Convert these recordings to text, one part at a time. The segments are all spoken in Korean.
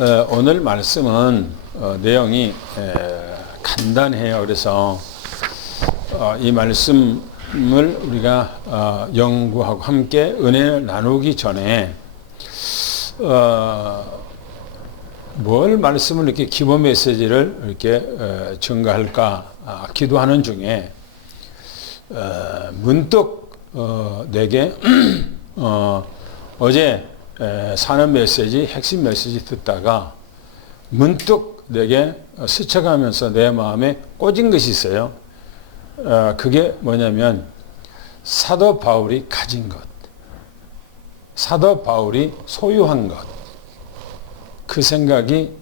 오늘 말씀은 내용이 간단해요. 그래서 이 말씀을 우리가 연구하고 함께 은혜를 나누기 전에 뭘 말씀을 이렇게 기본 메시지를 이렇게 전가할까 기도하는 중에 문득 내게 어제 사는 메시지, 핵심 메시지 듣다가 문득 내게 스쳐가면서 내 마음에 꽂은 것이 있어요. 그게 뭐냐면 사도 바울이 가진 것, 사도 바울이 소유한 것, 그 생각이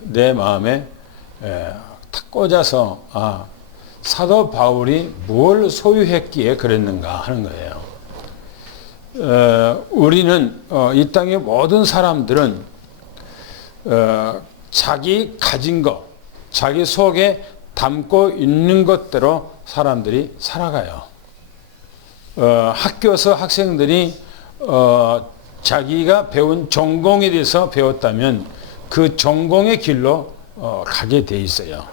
내 마음에 탁 꽂아서 사도 바울이 뭘 소유했기에 그랬는가 하는 거예요. 우리는 이 땅의 모든 사람들은 자기 가진 것, 자기 속에 담고 있는 것대로 사람들이 살아가요. 학교에서 학생들이 자기가 배운 전공에 대해서 배웠다면 그 전공의 길로 가게 돼 있어요.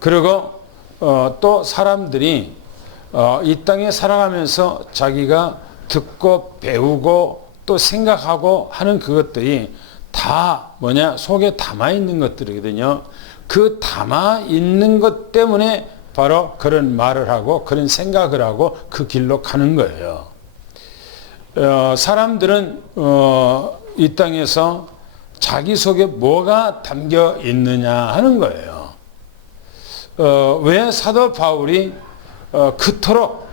그리고 또 사람들이 이 땅에 살아가면서 자기가 듣고 배우고 또 생각하고 하는 그것들이 다 속에 담아 있는 것들이거든요. 그 담아 있는 것 때문에 바로 그런 말을 하고 그런 생각을 하고 그 길로 가는 거예요. 사람들은 이 땅에서 자기 속에 뭐가 담겨 있느냐 하는 거예요. 왜 사도 바울이 그토록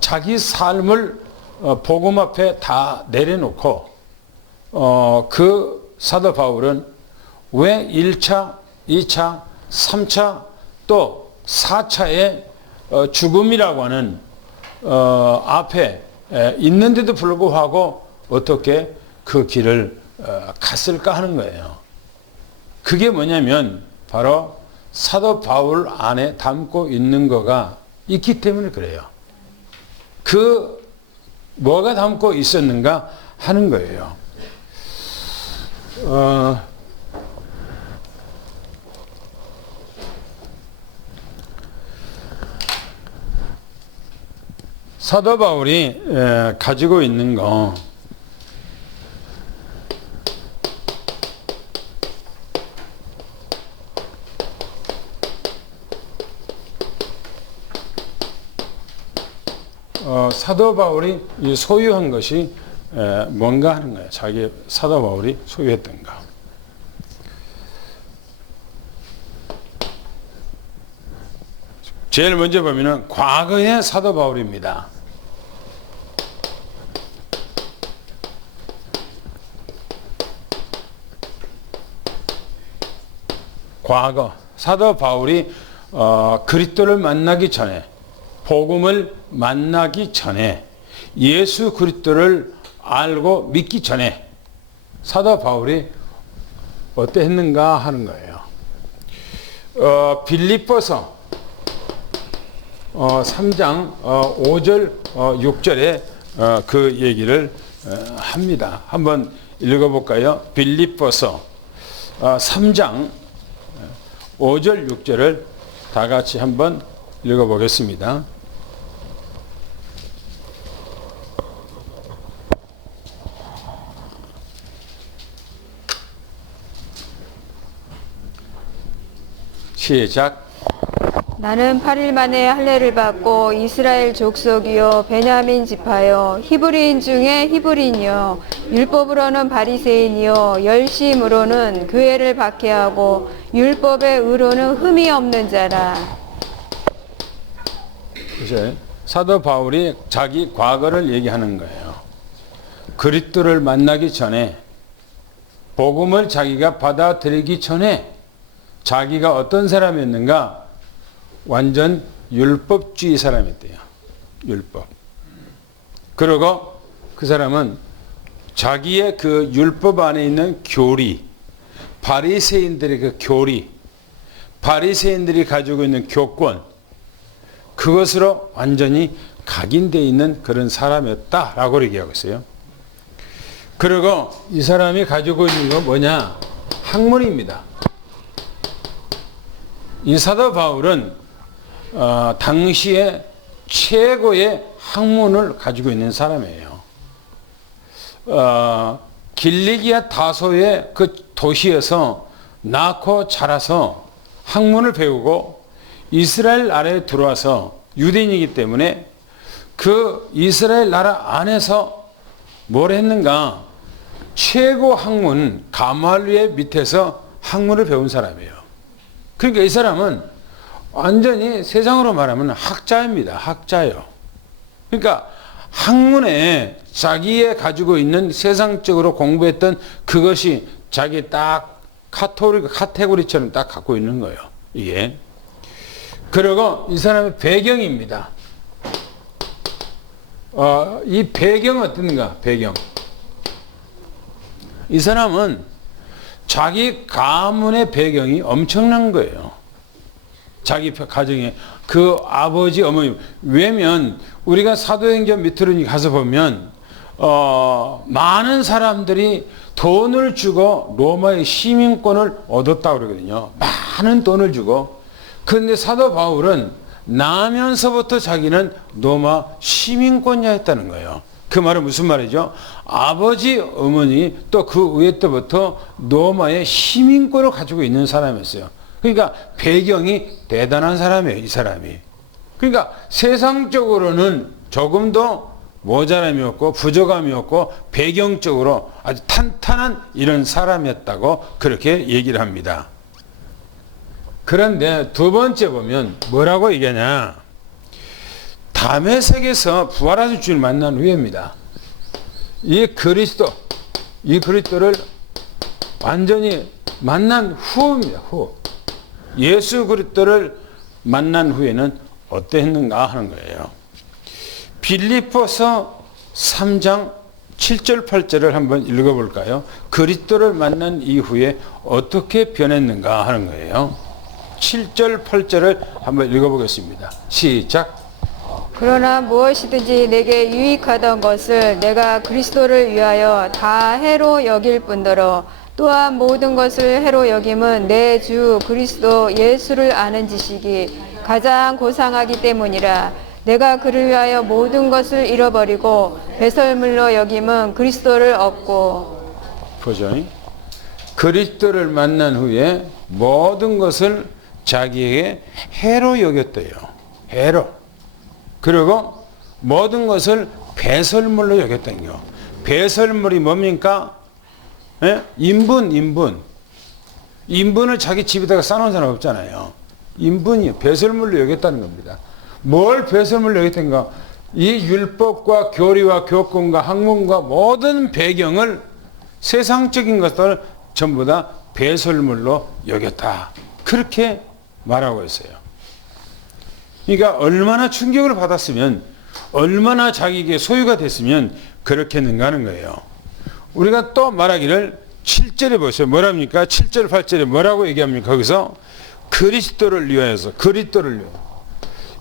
자기 삶을 복음 앞에 다 내려놓고 그 사도 바울은 왜 1차, 2차, 3차 또 4차의 죽음이라고 하는 앞에 있는데도 불구하고 어떻게 그 길을 갔을까 하는 거예요. 그게 뭐냐면 바로 사도 바울 안에 담고 있는 거가 있기 때문에 그래요. 그 뭐가 담고 있었는가 하는 거예요. 사도 바울이 가지고 있는 거 사도 바울이 소유한 것이 뭔가 하는 거예요. 자기 사도 바울이 소유했던 거. 제일 먼저 보면은 과거의 사도 바울입니다. 과거 사도 바울이 그리스도를 만나기 전에, 복음을 만나기 전에, 예수 그리스도를 알고 믿기 전에 사도 바울이 어때 했는가 하는 거예요. 빌립보서 3장 5절 6절에 그 얘기를 합니다. 한번 읽어볼까요? 빌립보서 3장 5절 6절을 다 같이 한번 읽어보겠습니다. 시작. 나는 8일 만에 할례를 받고 이스라엘 족속이요 베냐민 지파요 히브리인 중에 히브리인이요 율법으로는 바리새인이요 열심으로는 교회를 박해하고 율법의 의로는 흠이 없는 자라. 이제 사도 바울이 자기 과거를 얘기하는 거예요. 그리스도를 만나기 전에, 복음을 자기가 받아들이기 전에 자기가 어떤 사람이었는가? 완전 율법주의 사람이었대요. 율법. 그리고 그 사람은 자기의 그 율법 안에 있는 교리, 바리새인들의 그 교리, 바리새인들이 가지고 있는 교권, 그것으로 완전히 각인되어 있는 그런 사람이었다라고 얘기하고 있어요. 그리고 이 사람이 가지고 있는 건 뭐냐? 학문입니다. 이 사도 바울은 당시에 최고의 학문을 가지고 있는 사람이에요. 길리기아 다소의 그 도시에서 낳고 자라서 학문을 배우고 이스라엘 나라에 들어와서 유대인이기 때문에 그 이스라엘 나라 안에서 뭘 했는가? 최고 학문 가말리엘 밑에서 학문을 배운 사람이에요. 그러니까 이 사람은 완전히 세상으로 말하면 학자입니다. 학자예요. 그러니까 학문에 자기의 가지고 있는 세상적으로 공부했던 그것이 자기 딱 카테고리처럼 딱 갖고 있는 거예요. 이게. 그리고 이 사람의 배경입니다. 이 배경은 어떤가? 배경. 이 사람은 자기 가문의 배경이 엄청난 거예요. 자기 가정에 그 아버지 어머니. 왜냐면 우리가 사도행전 밑으로 가서 보면 많은 사람들이 돈을 주고 로마의 시민권을 얻었다고 그러거든요. 많은 돈을 주고. 그런데 사도 바울은 나면서부터 자기는 로마 시민권자였다는 거예요. 그 말은 무슨 말이죠? 아버지, 어머니 또 그 위에 때부터 로마의 시민권을 가지고 있는 사람이었어요. 그러니까 배경이 대단한 사람이에요, 이 사람이. 그러니까 세상적으로는 조금 더 모자람이 없고 부족함이 없고 배경적으로 아주 탄탄한 이런 사람이었다고 그렇게 얘기를 합니다. 그런데 두 번째 보면 뭐라고 얘기하냐? 다메섹에서 부활하신 주를 만난 후에입니다. 이 그리스도를 완전히 만난 후입니다. 후. 예수 그리스도를 만난 후에는 어땠는가 하는 거예요. 빌립보서 3장 7절 8절을 한번 읽어볼까요? 그리스도를 만난 이후에 어떻게 변했는가 하는 거예요. 7절 8절을 한번 읽어보겠습니다. 시작. 그러나 무엇이든지 내게 유익하던 것을 내가 그리스도를 위하여 다 해로 여길 뿐더러 또한 모든 것을 해로 여김은 내 주 그리스도 예수를 아는 지식이 가장 고상하기 때문이라. 내가 그를 위하여 모든 것을 잃어버리고 배설물로 여김은 그리스도를 얻고. 보죠. 그리스도를 만난 후에 모든 것을 자기에게 해로 여겼대요. 해로. 그리고 모든 것을 배설물로 여겼다요. 배설물이 뭡니까? 예? 인분을 자기 집에다가 싸놓은 사람 없잖아요. 인분이 배설물로 여겼다는 겁니다. 뭘 배설물로 여겼던가? 이 율법과 교리와 교권과 학문과 모든 배경을 세상적인 것들을 전부 다 배설물로 여겼다. 그렇게 말하고 있어요. 그러니까 얼마나 충격을 받았으면, 얼마나 자기에게 소유가 됐으면 그렇겠는가 하는 거예요. 우리가 또 말하기를 7절에 보세요. 뭐랍니까? 7절 8절에 뭐라고 얘기합니까? 거기서 그리스도를 위하여서, 그리스도를 위하여.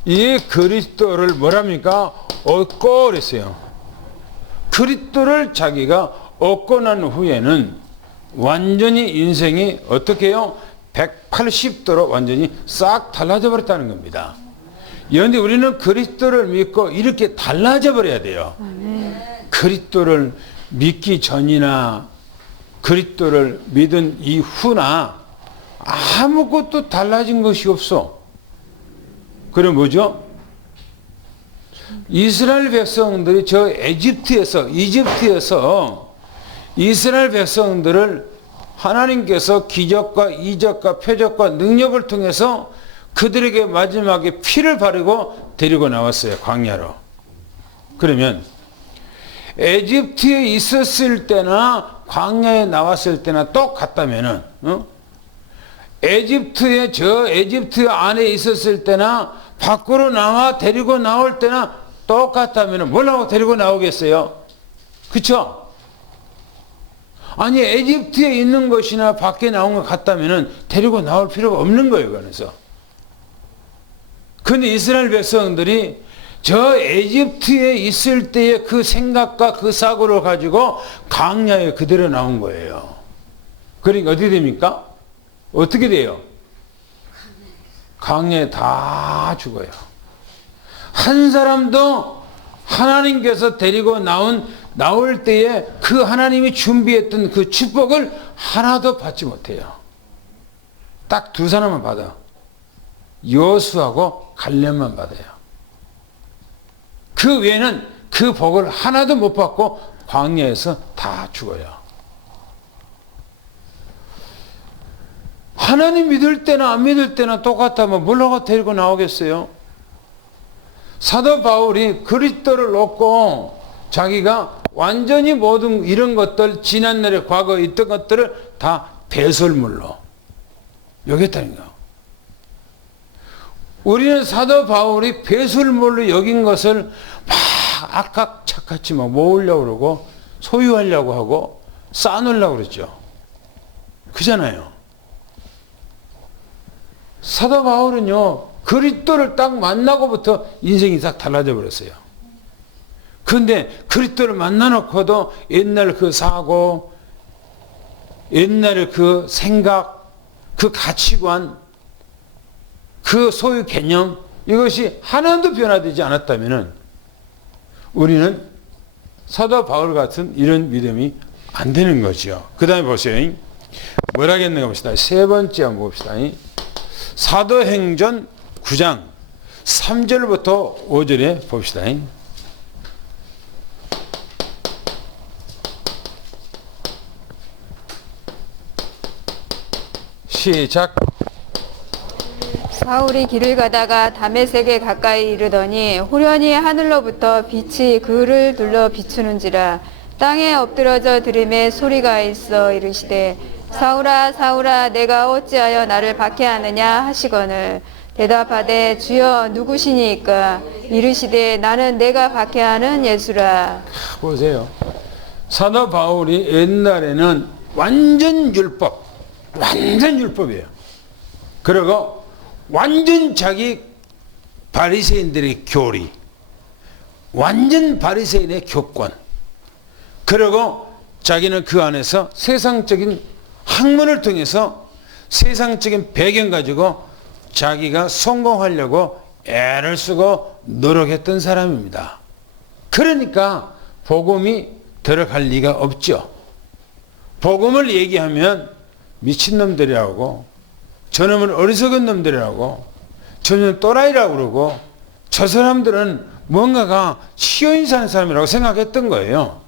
이 그리스도를 뭐랍니까? 얻고 그랬어요. 그리스도를 자기가 얻고 난 후에는 완전히 인생이 어떻게 해요? 180도로 완전히 싹 달라져 버렸다는 겁니다. 그런데 우리는 그리스도를 믿고 이렇게 달라져 버려야 돼요. 그리스도를 믿기 전이나 그리스도를 믿은 이후나 아무것도 달라진 것이 없어. 그럼 뭐죠? 이스라엘 백성들이 저 이집트에서 이스라엘 백성들을 하나님께서 기적과 이적과 표적과 능력을 통해서 그들에게 마지막에 피를 바르고 데리고 나왔어요. 광야로. 그러면 에집트에 있었을 때나 광야에 나왔을 때나 똑같다면은 에집트 안에 있었을 때나 밖으로 나와 데리고 나올 때나 똑같다면은 뭘 하고 데리고 나오겠어요? 그쵸? 아니 에집트에 있는 것이나 밖에 나온 것 같다면은 데리고 나올 필요가 없는 거예요. 그래서 근데 이스라엘 백성들이 저 에집트에 있을 때의 그 생각과 그 사고를 가지고 광야에 그대로 나온 거예요. 그러니까 어떻게 됩니까? 어떻게 돼요? 광야에 다 죽어요. 한 사람도 하나님께서 데리고 나올 때에 그 하나님이 준비했던 그 축복을 하나도 받지 못해요. 딱 두 사람만 받아. 여호수아하고 갈렙만 받아요. 그 외에는 그 복을 하나도 못 받고 광야에서 다 죽어요. 하나님 믿을 때나 안 믿을 때나 똑같다면 뭘로 데리고 나오겠어요? 사도 바울이 그리스도를 놓고 자기가 완전히 모든 이런 것들, 지난날의 과거에 있던 것들을 다 배설물로 여겼다는 거예요. 우리는 사도 바울이 배설물로 여긴 것을 막 악착같이 막 모으려고 그러고 소유하려고 하고 쌓아놓으려고 그러죠. 그잖아요. 사도 바울은요, 그리스도를 딱 만나고부터 인생이 싹 달라져 버렸어요. 그런데 그리스도를 만나놓고도 옛날 그 사고, 옛날의 그 생각, 그 가치관, 그 소유 개념, 이것이 하나도 변화되지 않았다면 우리는 사도 바울 같은 이런 믿음이 안 되는 거죠. 그 다음에 보세요. 뭐라 하겠는가 봅시다. 세 번째 한번 봅시다. 사도행전 9장 3절부터 5절에 봅시다. 시작. 사울이 길을 가다가 다메섹에 가까이 이르더니 호련히 하늘로부터 빛이 그를 둘러 비추는지라. 땅에 엎드러져 들음에 소리가 있어 이르시되 사울아 사울아 내가 어찌하여 나를 박해하느냐 하시거늘 대답하되 주여 누구시니까 이르시되 나는 내가 박해하는 예수라. 보세요. 사도 바울이 옛날에는 완전 율법이에요. 그리고 완전 자기 바리새인들의 교리, 완전 바리새인의 교권, 그리고 자기는 그 안에서 세상적인 학문을 통해서 세상적인 배경 가지고 자기가 성공하려고 애를 쓰고 노력했던 사람입니다. 그러니까 복음이 들어갈 리가 없죠. 복음을 얘기하면 미친놈들이라고, 저놈은 어리석은 놈들이라고, 저놈은 또라이라고 그러고, 저 사람들은 뭔가가 치여인 사는 사람이라고 생각했던 거예요.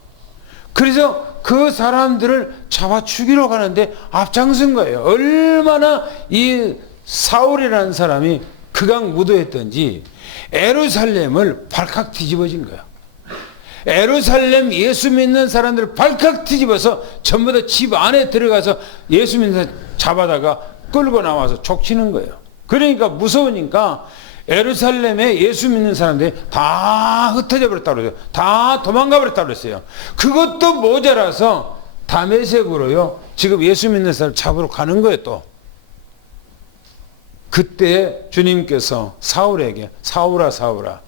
그래서 그 사람들을 잡아 죽이러 가는데 앞장선 거예요. 얼마나 이 사울이라는 사람이 극악무도했던지 예루살렘을 발칵 뒤집어진 거예요. 예루살렘 예수 믿는 사람들을 발칵 뒤집어서 전부 다 집 안에 들어가서 예수 믿는 사람 잡아다가 끌고 나와서 족치는 거예요. 그러니까 무서우니까 예루살렘에 예수 믿는 사람들이 다 흩어져 버렸다고 그래요. 다 도망가 버렸다고 그랬어요. 그것도 모자라서 다메섹으로요, 지금 예수 믿는 사람을 잡으러 가는 거예요, 또. 그때 주님께서 사울에게 사울아 사울아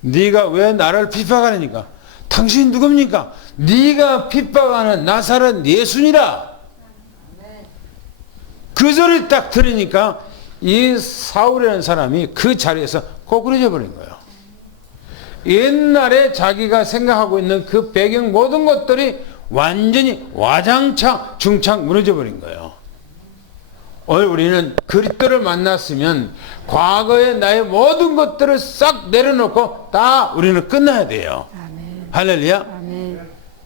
네가 왜 나를 핍박하느니까? 당신 누굽니까? 네가 핍박하는 나사렛 예수니라. 그 소리를 딱 들으니까 이 사울이라는 사람이 그 자리에서 꼬꾸라져 버린 거예요. 옛날에 자기가 생각하고 있는 그 배경 모든 것들이 완전히 와장창 중창 무너져 버린 거예요. 오늘 우리는 그리스도를 만났으면 과거의 나의 모든 것들을 싹 내려놓고 다 우리는 끝나야 돼요. 아멘. 할렐루야. 아멘.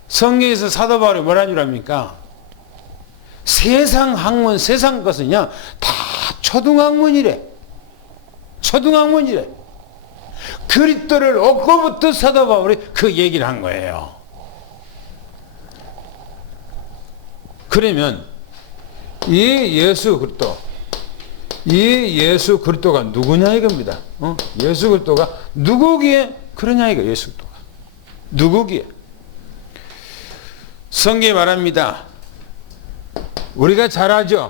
성경에서 사도 바울이 뭐라는 줄 압니까? 세상 학문, 세상 것은요 다 초등학문이래. 초등학문이래. 그리스도를 얻고부터 사도 바울이 그 얘기를 한 거예요. 그러면 이 예수 그리스도가 누구냐 이겁니다. 예수 그리스도가 누구기에 그러냐 이거. 예수 그리스도가 누구기에. 성경이 말합니다. 우리가 잘 알죠.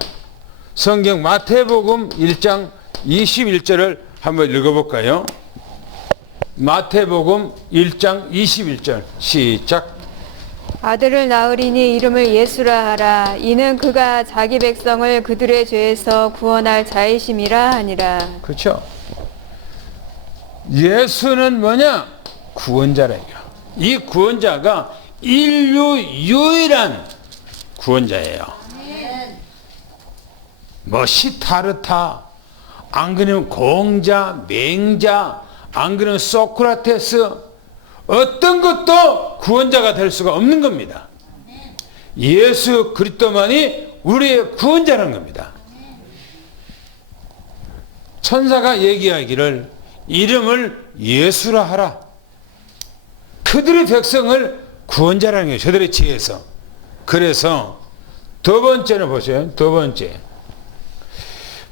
성경 마태복음 1장 21절을 한번 읽어볼까요? 마태복음 1장 21절 시작. 아들을 낳으리니 이름을 예수라 하라. 이는 그가 자기 백성을 그들의 죄에서 구원할 자이심이라 하니라. 그렇죠. 예수는 뭐냐? 구원자래요. 이 구원자가 인류 유일한 구원자예요. 뭐 시타르타, 안 그러면 공자, 맹자, 안 그러면 소크라테스, 어떤 것도 구원자가 될 수가 없는 겁니다. 예수 그리스도만이 우리의 구원자라는 겁니다. 천사가 얘기하기를 이름을 예수라 하라. 그들의 백성을 구원자라는 거예요. 저들의 지혜에서. 그래서 두 번째는 보세요. 두 번째.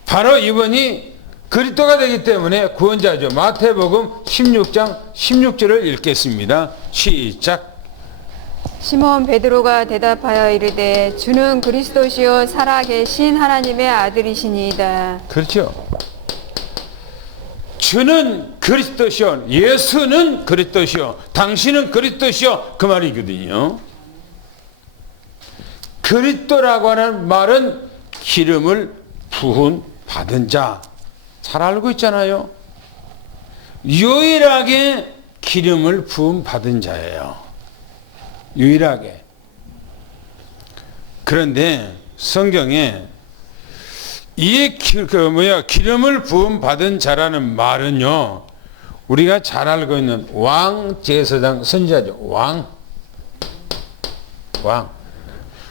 바로 이분이 그리스도가 되기 때문에 구원자죠. 마태복음 16장 16절을 읽겠습니다. 시작. 시몬 베드로가 대답하여 이르되 주는 그리스도시요 살아계신 하나님의 아들이시니이다. 그렇죠. 주는 그리스도시요, 예수는 그리스도시요, 당신은 그리스도시요, 그 말이거든요. 그리스도라고 하는 말은 기름을 부은 받은 자, 잘 알고 있잖아요. 유일하게 기름을 부은 받은 자예요. 유일하게. 그런데 성경에 이 기름을 부음 받은 자라는 말은요, 우리가 잘 알고 있는 왕 제사장 선지자죠. 왕.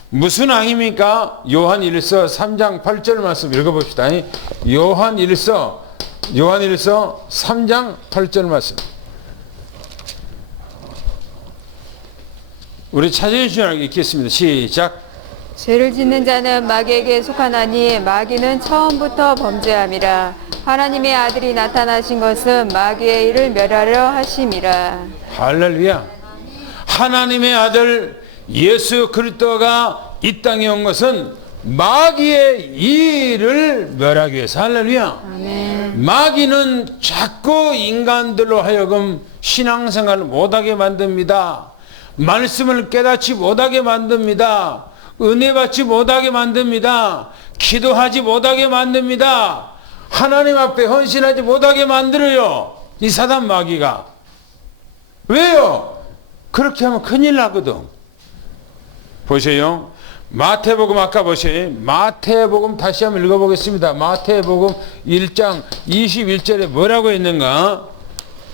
무슨 왕입니까? 요한 1서 3장 8절 말씀 읽어봅시다. 요한 1서 3장 8절 말씀. 우리 찾아주시면 읽겠습니다. 시작. 죄를 짓는 자는 마귀에게 속하나니 마귀는 처음부터 범죄함이라. 하나님의 아들이 나타나신 것은 마귀의 일을 멸하려 하심이라. 할렐루야. 하나님의 아들 예수 그리스도가 이 땅에 온 것은 마귀의 일을 멸하기 위해서. 할렐루야. 아멘. 마귀는 자꾸 인간들로 하여금 신앙생활을 못하게 만듭니다. 말씀을 깨닫지 못하게 만듭니다. 은혜 받지 못하게 만듭니다. 기도하지 못하게 만듭니다. 하나님 앞에 헌신하지 못하게 만들어요. 이 사단 마귀가. 왜요? 그렇게 하면 큰일 나거든. 보세요. 마태복음 아까 보세요. 마태복음 다시 한번 읽어보겠습니다. 마태복음 1장 21절에 뭐라고 했는가?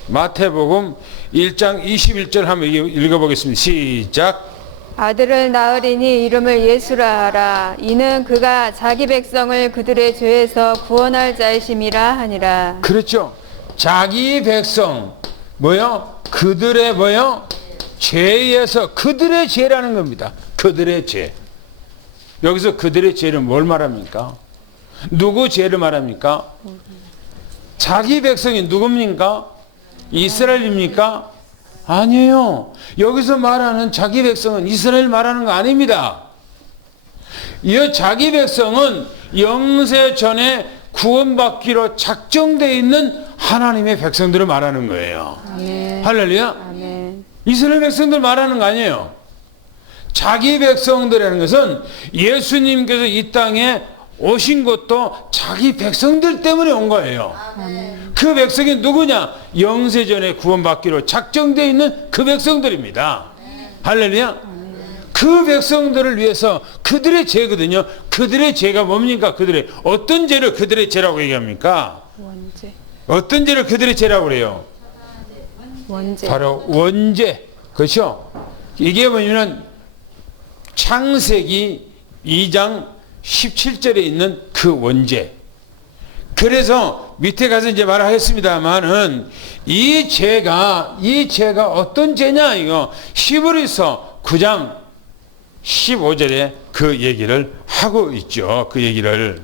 마태복음 1장 21절 한번 읽어보겠습니다. 시작. 아들을 낳으리니 이름을 예수라 하라. 이는 그가 자기 백성을 그들의 죄에서 구원할 자이심이라 하니라. 그렇죠. 자기 백성 뭐요? 그들의 뭐요? 죄에서, 그들의 죄라는 겁니다. 그들의 죄. 여기서 그들의 죄는 뭘 말합니까? 누구 죄를 말합니까? 자기 백성이 누굽니까? 이스라엘입니까? 아니에요. 여기서 말하는 자기 백성은 이스라엘 말하는 거 아닙니다. 이 자기 백성은 영세 전에 구원받기로 작정되어 있는 하나님의 백성들을 말하는 거예요. 아멘. 할렐루야. 아멘. 이스라엘 백성들 말하는 거 아니에요. 자기 백성들이라는 것은 예수님께서 이 땅에 오신 것도 자기 백성들 때문에 온 거예요. 아멘. 그 백성이 누구냐? 영세전에 구원받기로 작정되어 있는 그 백성들입니다. 할렐루야. 그 백성들을 위해서 그들의 죄거든요. 그들의 죄가 뭡니까? 그들의 어떤 죄를 그들의 죄라고 얘기합니까? 원죄. 어떤 죄를 그들의 죄라고 그래요? 원죄. 바로 원죄. 그렇죠? 이게 뭐냐면 창세기 2장 17절에 있는 그 원죄. 그래서 밑에 가서 이제 말하겠습니다만은 이 죄가 어떤 죄냐 이거 히브리서 9장 15절에 그 얘기를 하고 있죠. 그 얘기를.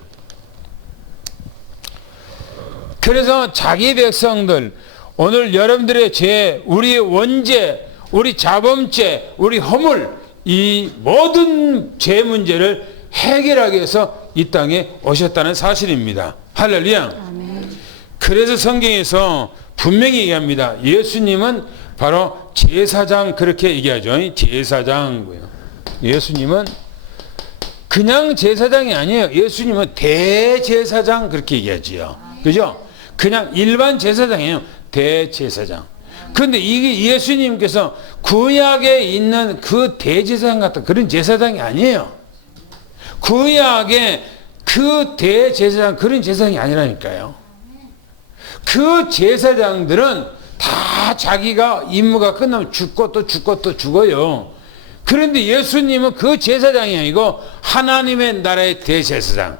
그래서 자기 백성들, 오늘 여러분들의 죄, 우리의 원죄, 우리 자범죄, 우리 허물, 이 모든 죄 문제를 해결하기 위해서 이 땅에 오셨다는 사실입니다. 할렐루야. 아멘. 그래서 성경에서 분명히 얘기합니다. 예수님은 바로 제사장 그렇게 얘기하죠. 제사장. 예수님은 그냥 제사장이 아니에요. 예수님은 대제사장 그렇게 얘기하지요. 그죠? 그냥 일반 제사장이에요. 대제사장. 그런데 이게 예수님께서 구약에 있는 그 대제사장 같은 그런 제사장이 아니에요. 구약에 그 대제사장 그런 제사장이 아니라니까요. 그 제사장들은 다 자기가 임무가 끝나면 죽고 또 죽고 또 죽어요. 그런데 예수님은 그 제사장이 아니고 하나님의 나라의 대제사장.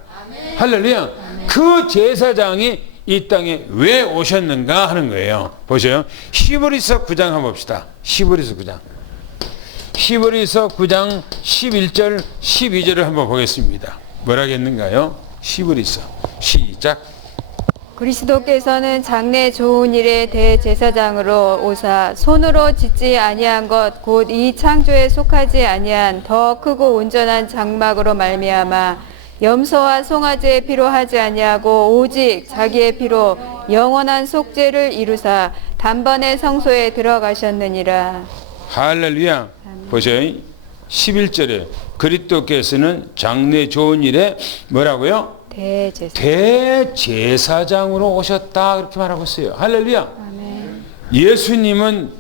할렐루야. 그 제사장이 이 땅에 왜 오셨는가 하는 거예요. 보세요. 히브리서 9장 한번 봅시다. 히브리서 9장. 히브리서 9장 11절 12절을 한번 보겠습니다. 뭐라겠는가요? 히브리서 시작. 그리스도께서는 장래 좋은 일의 대제사장으로 오사 손으로 짓지 아니한 것 곧 이 창조에 속하지 아니한 더 크고 온전한 장막으로 말미암아 염소와 송아지의 피로 하지 아니하고 오직 자기의 피로 영원한 속죄를 이루사 단번에 성소에 들어가셨느니라. 할렐루야. 보세요. 11절에 그리스도께서는 장래 좋은 일에 뭐라고요? 대제사장으로 오셨다 그렇게 말하고 있어요. 할렐루야. 아멘. 예수님은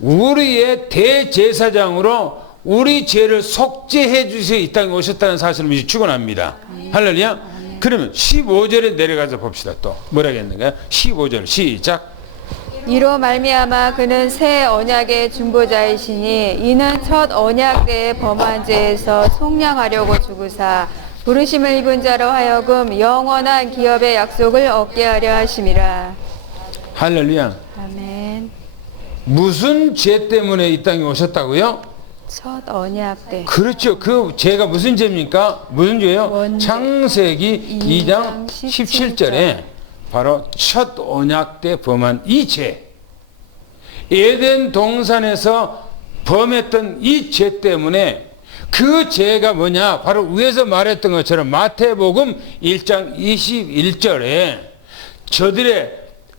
우리의 대제사장으로 우리 죄를 속죄해 주셔서 이 땅에 오셨다는 사실을 이제 축원합니다. 할렐루야. 그러면 15절에 내려가서 봅시다. 또 뭐라겠는가요? 15절 시작. 이로 말미암아 그는 새 언약의 중보자이시니 이는 첫 언약 때의 범한 죄에서 속량하려고 죽으사 부르심을 입은 자로 하여금 영원한 기업의 약속을 얻게 하려 하심이라. 할렐루야. 아멘. 무슨 죄 때문에 이 땅에 오셨다고요? 첫 언약 때. 그렇죠. 그 죄가 무슨 죄입니까? 무슨 죄요? 원죄. 창세기 2장 17절에 바로 첫 언약 때 범한 이 죄. 에덴 동산에서 범했던 이 죄 때문에 그 죄가 뭐냐? 바로 위에서 말했던 것처럼 마태복음 1장 21절에 저들의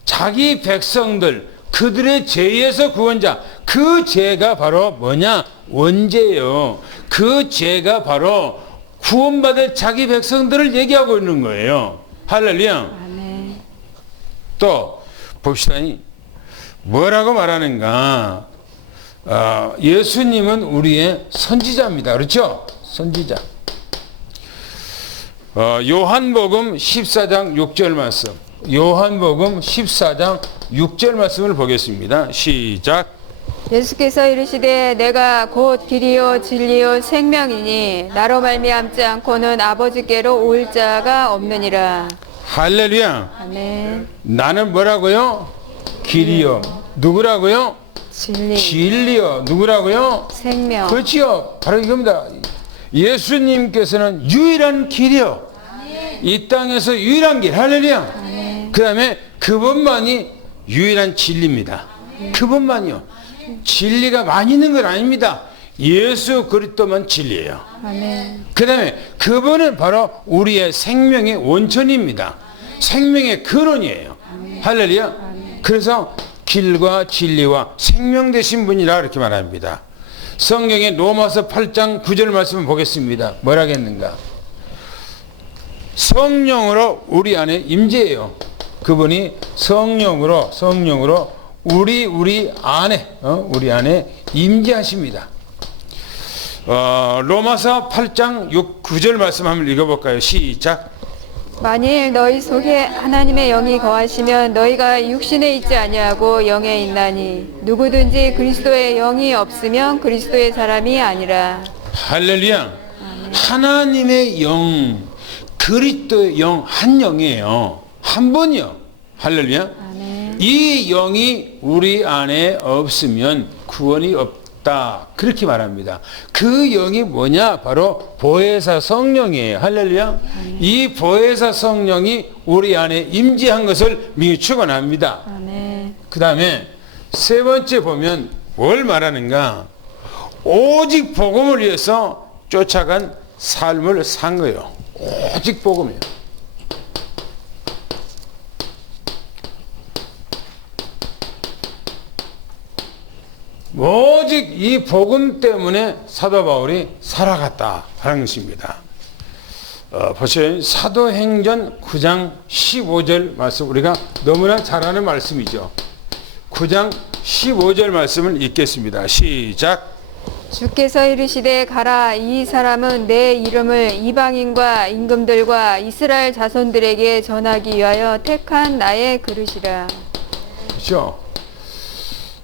자기 백성들 그들의 죄에서 구원자 그 죄가 바로 뭐냐? 원죄예요. 그 죄가 바로 구원받을 자기 백성들을 얘기하고 있는 거예요. 할렐루야. 아멘. 또 봅시다. 뭐라고 말하는가? 예수님은 우리의 선지자입니다. 그렇죠? 선지자. 요한복음 14장 6절 말씀. 요한복음 14장 6절 말씀을 보겠습니다. 시작. 예수께서 이르시되 내가 곧 길이요 진리요 생명이니 나로 말미암지 않고는 아버지께로 올 자가 없느니라. 할렐루야. 아멘. 나는 뭐라고요? 길이요. 누구라고요? 진리. 진리요. 누구라고요? 생명. 그렇지요. 바로 이겁니다. 예수님께서는 유일한 길이요. 이 땅에서 유일한 길. 할렐루야. 그 다음에 그분만이 유일한 진리입니다. 그분만이요. 진리가 많이 있는 건 아닙니다. 예수 그리스도만 진리예요. 아멘. 그 다음에 그분은 바로 우리의 생명의 원천입니다. 생명의 근원이에요. 할렐루야. 그래서 길과 진리와 생명 되신 분이라 이렇게 말합니다. 성경의 로마서 8장 9절 말씀을 보겠습니다. 뭐라겠는가? 성령으로 우리 안에 임재해요. 그분이 성령으로 우리 안에 임재하십니다. 로마서 8장 9절 말씀 한번 읽어볼까요? 시작. 만일 너희 속에 하나님의 영이 거하시면 너희가 육신에 있지 아니하고 영에 있나니 누구든지 그리스도의 영이 없으면 그리스도의 사람이 아니라. 할렐루야. 하나님의 영, 그리스도의 영, 한 영이에요. 한 분이요. 할렐루야. 아멘. 이 영이 우리 안에 없으면 구원이 없다. 그렇게 말합니다. 그 영이 뭐냐? 바로 보혜사 성령이에요. 할렐루야. 이 보혜사 성령이 우리 안에 임재한 것을 축원합니다. 아멘. 그 다음에 세 번째 보면 뭘 말하는가? 오직 복음을 위해서 쫓아간 삶을 산 거예요. 오직 복음이에요. 오직 이 복음 때문에 사도 바울이 살아갔다 하는 것입니다. 보세요. 사도행전 9장 15절 말씀, 우리가 너무나 잘 아는 말씀이죠. 9장 15절 말씀을 읽겠습니다. 시작. 주께서 이르시되 가라. 이 사람은 내 이름을 이방인과 임금들과 이스라엘 자손들에게 전하기 위하여 택한 나의 그릇이라. 그렇죠.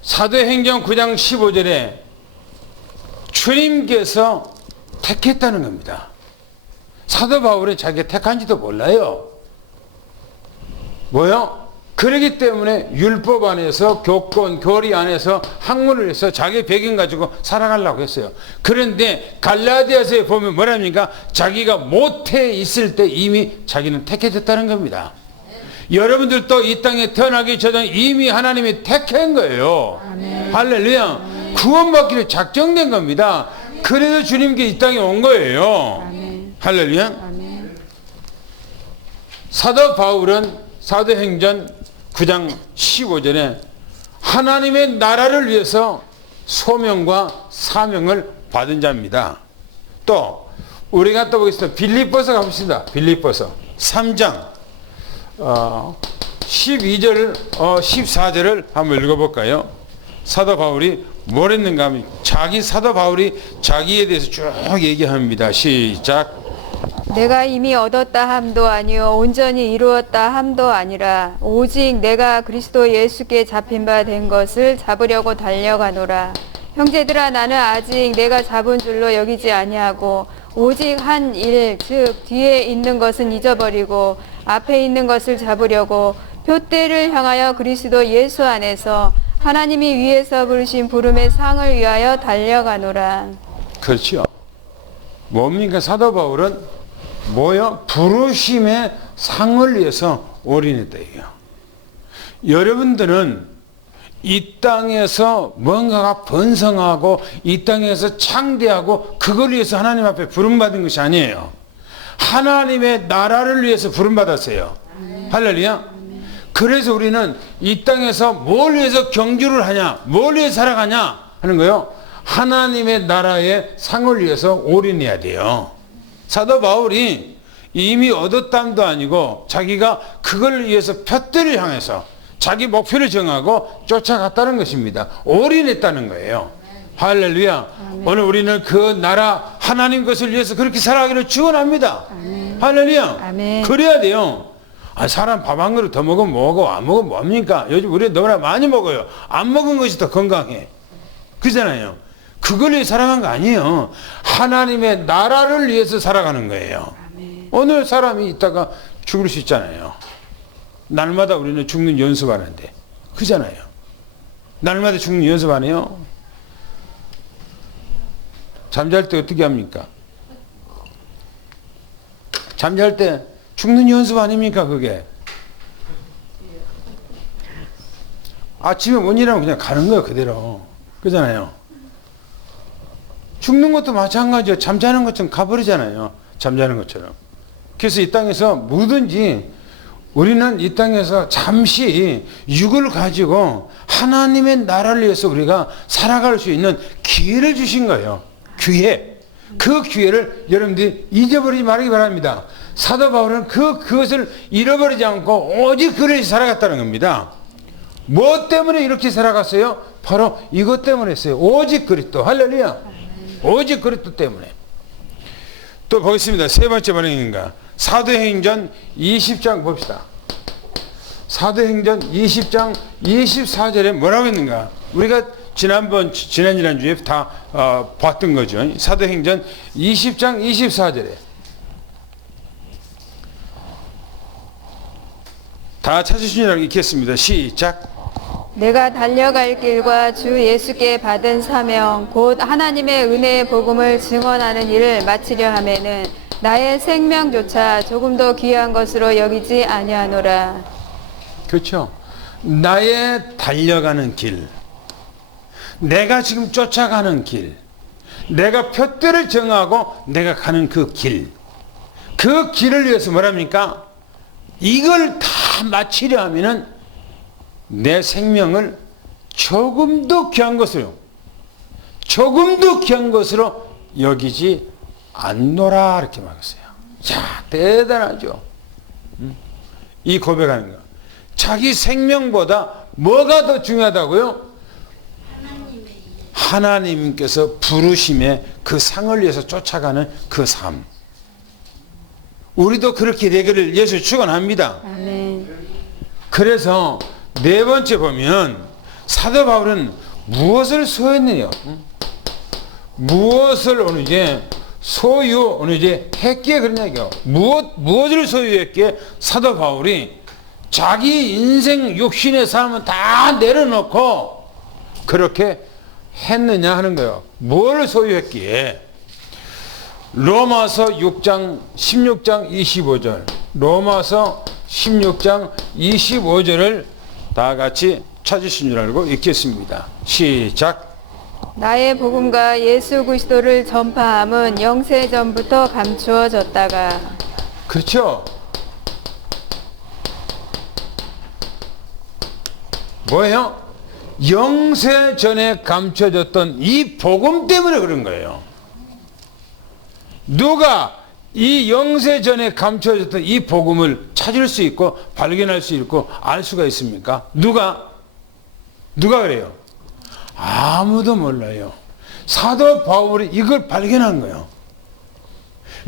사도행전 9장 15절에 주님께서 택했다는 겁니다. 사도 바울이 자기가 택한지도 몰라요. 뭐요? 그러기 때문에 율법 안에서 교권, 교리 안에서 학문을 해서 자기 배경 가지고 살아가려고 했어요. 그런데 갈라디아서에 보면 뭐랍니까? 자기가 모태에 있을 때 이미 자기는 택해졌다는 겁니다. 여러분들도 이 땅에 태어나기 전에 이미 하나님이 택한 거예요. 아멘. 할렐루야. 구원받기로 작정된 겁니다. 그래서 주님께 이 땅에 온 거예요. 아멘. 할렐루야. 아멘. 사도 바울은 사도행전 9장 15절에 하나님의 나라를 위해서 소명과 사명을 받은 자입니다. 또 우리가 또 보겠습니다. 빌립보서 가봅시다. 빌립보서 3장 12절 14절을 한번 읽어볼까요? 사도 바울이 뭘 했는가 하면 사도 바울이 자기에 대해서 쭉 얘기합니다. 시작. 내가 이미 얻었다 함도 아니요 온전히 이루었다 함도 아니라 오직 내가 그리스도 예수께 잡힌 바 된 것을 잡으려고 달려가노라. 형제들아, 나는 아직 내가 잡은 줄로 여기지 아니하고 오직 한 일, 즉 뒤에 있는 것은 잊어버리고 앞에 있는 것을 잡으려고 표대를 향하여 그리스도 예수 안에서 하나님이 위에서 부르신 부름의 상을 위하여 달려가노라. 그렇죠. 뭡니까? 사도 바울은 뭐요? 부르심의 상을 위해서 올인했다 이거예요. 여러분들은 이 땅에서 뭔가가 번성하고 이 땅에서 창대하고 그걸 위해서 하나님 앞에 부름받은 것이 아니에요. 하나님의 나라를 위해서 부름받았어요. 할렐루야. 그래서 우리는 이 땅에서 뭘 위해서 경주를 하냐, 뭘 위해서 살아가냐 하는 거요. 하나님의 나라의 상을 위해서 올인해야 돼요. 사도 바울이 이미 얻었담도 아니고 자기가 그걸 위해서 표대를 향해서 자기 목표를 정하고 쫓아갔다는 것입니다. 올인했다는 거예요. 할렐루야. 아멘. 오늘 우리는 그 나라 하나님 것을 위해서 그렇게 살아가기를 축원합니다. 할렐루야. 아멘. 그래야 돼요. 사람 밥 한 그릇 더 먹으면 뭐고 안 먹으면 뭡니까? 요즘 우리 너무나 많이 먹어요. 안 먹은 것이 더 건강해. 그잖아요. 그걸 위해 살아간 거 아니에요. 하나님의 나라를 위해서 살아가는 거예요. 아멘. 오늘 사람이 있다가 죽을 수 있잖아요. 날마다 우리는 죽는 연습하는데 그잖아요. 날마다 죽는 연습 안 해요. 잠잘 때 어떻게 합니까? 잠잘 때 죽는 연습 아닙니까 그게? 아침에 못 일어나면 그냥 가는 거예요 그대로. 그잖아요. 죽는 것도 마찬가지예요. 잠자는 것처럼 가버리잖아요. 잠자는 것처럼. 그래서 이 땅에서 뭐든지 우리는 이 땅에서 잠시 육을 가지고 하나님의 나라를 위해서 우리가 살아갈 수 있는 기회를 주신 거예요. 기회. 그 기회를 여러분들이 잊어버리지 말기 바랍니다. 사도 바울은 그것을 잃어버리지 않고 오직 그를 위해서 살아갔다는 겁니다. 뭐 때문에 이렇게 살아갔어요? 바로 이것 때문에 했어요. 오직 그리스도. 할렐루야. 오직 그리스도 때문에. 또 보겠습니다. 세 번째 반응인가. 사도행전 20장 봅시다. 사도행전 20장 24절에 뭐라고 했는가? 우리가 지난주에 다 봤던 거죠. 사도행전 20장 24절에 다 찾으시라고 읽겠습니다. 시작. 내가 달려갈 길과 주 예수께 받은 사명 곧 하나님의 은혜의 복음을 증언하는 일을 마치려 하면은 나의 생명조차 조금도 귀한 것으로 여기지 아니하노라. 그렇죠. 나의 달려가는 길, 내가 지금 쫓아가는 길, 내가 표대를 정하고 내가 가는 그 길, 그 길을 위해서 뭐랍니까? 이걸 다 마치려 하면은 내 생명을 조금도 귀한 것으로 조금도 귀한 것으로 여기지 않노라 이렇게 말했어요. 자, 대단하죠. 이 고백하는 거. 자기 생명보다 뭐가 더 중요하다고요? 하나님께서 부르심에 그 상을 위해서 쫓아가는 그 삶. 우리도 그렇게 되기를 예수 축원합니다. 아멘. 그래서 네 번째 보면 사도 바울은 무엇을 소유했느냐? 무엇을 오늘 이제 소유 오늘 이제 했기에 그런 얘기요. 무엇을 소유했기에 사도 바울이 자기 인생 육신의 삶은 다 내려놓고 그렇게 했느냐 하는 거예요. 뭘 소유했기에? 로마서 6장 16장 25절 로마서 16장 25절을 다 같이 찾으신 줄 알고 읽겠습니다. 시작. 나의 복음과 예수 그리스도를 전파함은 영세 전부터 감추어졌다가. 그렇죠. 뭐예요? 영세 전에 감춰졌던 이 복음 때문에 그런 거예요. 누가 이 영세 전에 감춰졌던 이 복음을 찾을 수 있고 발견할 수 있고 알 수가 있습니까? 누가 그래요? 아무도 몰라요. 사도 바울이 이걸 발견한 거예요.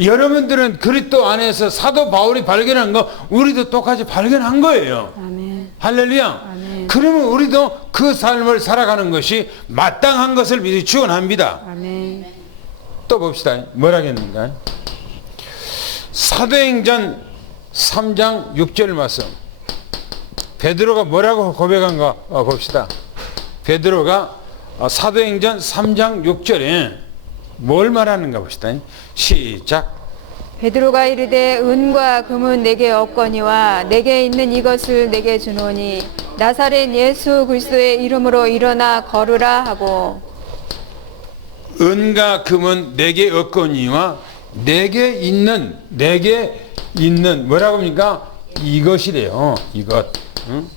여러분들은 그리스도 안에서 사도 바울이 발견한 거 우리도 똑같이 발견한 거예요. 아멘. 할렐루야. 아멘. 그러면 우리도 그 삶을 살아가는 것이 마땅한 것을 믿어 축원합니다. 아멘. 또 봅시다. 뭐라겠는가? 사도행전 3장 6절 말씀. 베드로가 뭐라고 고백한가 봅시다. 베드로가 사도행전 3장 6절에 뭘 말하는가 봅시다. 시작. 베드로가 이르되 은과 금은 내게 없거니와 내게 있는 이것을 내게 주노니 나사렛 예수 그리스도의 이름으로 일어나 걸으라 하고. 은과 금은 내게 없거니와 내게 있는 뭐라고 합니까? 이것이래요. 이것. 응?